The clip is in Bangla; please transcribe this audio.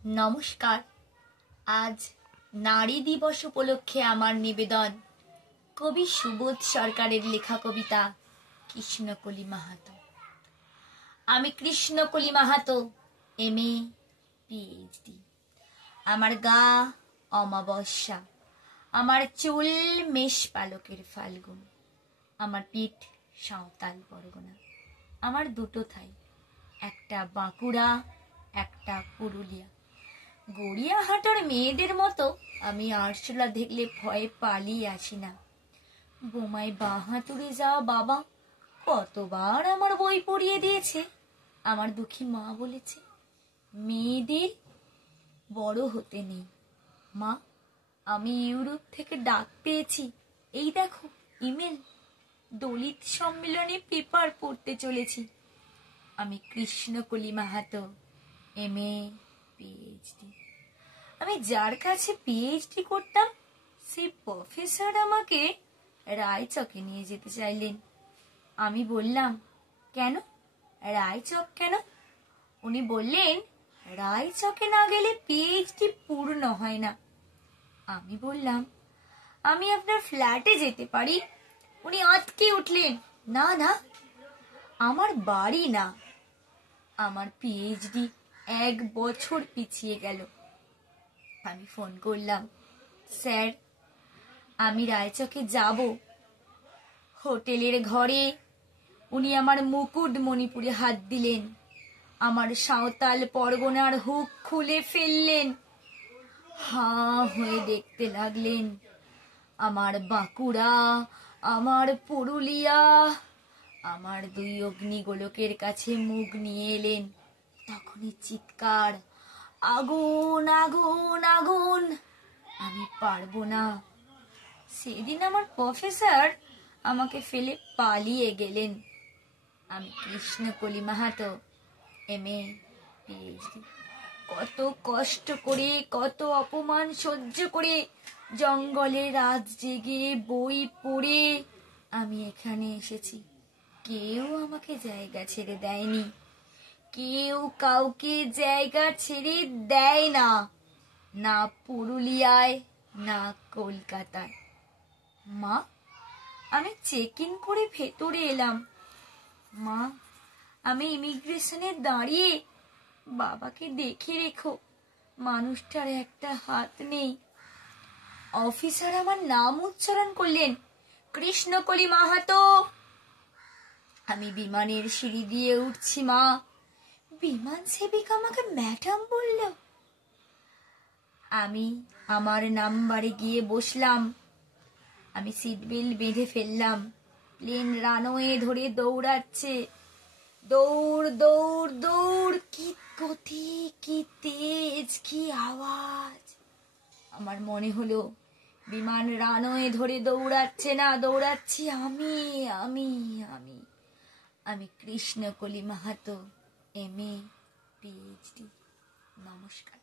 নমস্কার। আজ নারী দিবস উপলক্ষে আমার নিবেদন কবি সুবোধ সরকারের লেখা কবিতা কৃষ্ণকলি মাহাতো। আমি কৃষ্ণকলি মাহাতো, MA PhD। আমার গা অমাবস্যা, আমার চুল মেষ পালকের ফাল্গুন, আমার পিঠ সাঁওতাল পরগনা। আমার দুটো ঠাই, একটা বাঁকুড়া, একটা পুরুলিয়া। গড়িয়াহাটার মেয়েদের মতো আমি আরশোলা দেখলে ভয়ে পালিয়ে আসি না। বোমায় বাঁ হাতুড়ে যাওয়া বাবা কতবার আমার বই পড়িয়ে দিয়েছে। আমার দুঃখী মা বলেছে, মেয়েদের বড় হতে নেই। মা, আমি ইউরোপ থেকে ডাক পেয়েছি, এই দেখো ইমেল। দলিত সম্মেলনে পেপার পড়তে চলেছি। আমি কৃষ্ণকলি মাহাতো, MA PhD। আমি যার কাছে PhD করতাম সেই প্রফেসর আমাকে রায়চকে নিয়ে যেতে চাইলেন। আমি বললাম, কেন রায়চক কেন? উনি বললেন, রায়চকে না গেলে PhD পূর্ণ হয় না। আমি বললাম, আমি আপনার ফ্ল্যাটে যেতে পারি। উনি আঁতকে উঠলেন, না না, আমার বাড়ি না। আমার PhD 1 বছর পিছিয়ে গেল। আমি ফোন করলাম, স্যার আমি রায়চকে যাব। হোটেলের ঘরে উনি আমার মুকুট মণিপুরে হাত দিলেন, আমার সাঁওতাল পরগনার হুক খুলে ফেললেন। হাঁ হয়ে দেখতে লাগলেন আমার বাঁকুড়া, আমার পুরুলিয়া। আমার 2 অগ্নিগোলকের কাছে মুখ নিয়ে এলেন। তখনই চিৎকার, আগুন আগুন আগুন! আমি পারবো না। সেদিন আমার প্রফেসর আমাকে ফেলে পালিয়ে গেলেন। আমি কৃষ্ণকলি মাহাতো, MA PhD। কত কষ্ট করে, কত অপমান সহ্য করে, জঙ্গলে রাত জেগে বই পড়ে আমি এখানে এসেছি। কেউ আমাকে জায়গা ছেড়ে দেয়নি, কেউ কাউকে জায়গা ছেড়ে দেয় না, না পুরুলিয়ায় না কলকাতায়। মা, আমি চেক ইন করে ভেতরে এলাম। মা, আমি ইমিগ্রেশনে দাঁড়িয়ে বাবাকে দেখে রেখো, মানুষটার একটা হাত নেই। অফিসার আমার নাম উচ্চারণ করলেন, কৃষ্ণকলি মাহাতো। আমি বিমানের সিঁড়ি দিয়ে উঠছি মা। বিমান সেবিকা আমাকে ম্যাডাম বলল। আমি আমার নাম্বারে গিয়ে বসলাম। আমি সিট বেল্ট বেঁধে ফেললাম। প্লেন রানওয়ে ধরে দৌড়াচ্ছে। দৌড় দৌড় দৌড়! কি গতি, কি তেজ, কি আওয়াজ! আমার মনে হলো বিমান রানওয়ে ধরে দৌড়াচ্ছে না, দৌড়াচ্ছি আমি আমি আমি আমি কৃষ্ণকলি মাহাতো, MA PhD। নমস্কার।